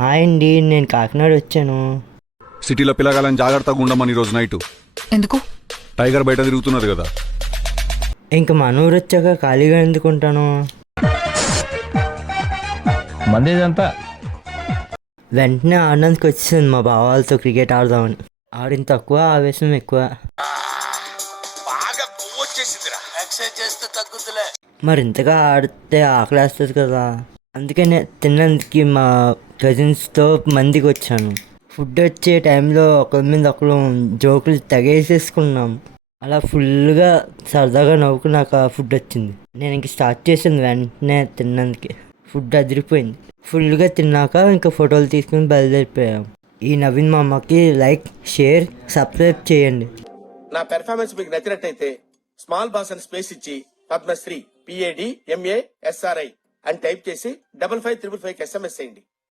Hi అండి, నేను కాకినాడ వచ్చాను. సిటీలో పిల్లగాలని జాగ్రత్తగా ఉండమని ఈరోజు నైట్ ఎందుకు? టైగర్ బయట తిరుగుతున్నది కదా. ఇంక మన ఊరు వచ్చాక ఖాళీగా ఎందుకుంటాను. మందేదంతా వెంటనే ఆడడానికి వచ్చేసింది మా బావ వాళ్ళతో క్రికెట్ ఆడదామని. ఆడిన తక్కువ, ఆవేశం ఎక్కువ. మరి ఇంతగా ఆడితే ఆకలేస్తుంది కదా, అందుకనే తిన్నందుకు మా కజిన్స్తో మందికి వచ్చాను. ఫుడ్ వచ్చే టైంలో ఒకరి మీద ఒకరు జోకులు తెగేసేసుకున్నాం. అలా ఫుల్గా సరదాగా నవ్వుకున్నాక ఫుడ్ వచ్చింది. నేను ఇంక స్టార్ట్ చేసింది వెంటనే తిన్నందుకే. ఫుడ్ అదిరిపోయింది. ఫుల్గా తిన్నాక ఇంకా ఫోటోలు తీసుకుని బయలుదేరిపోయాం. ఈ నవీన్ మా అమ్మకి లైక్, షేర్, సబ్స్క్రైబ్ చేయండి. నా పెర్ఫార్మెన్స్ మీకు నచ్చినట్టయితే స్మాల్ బాస్ అని స్పేస్ ఇచ్చి పద్మశ్రీ PADMASRI అని టైప్ చేసి 5555 SMS చేయండి.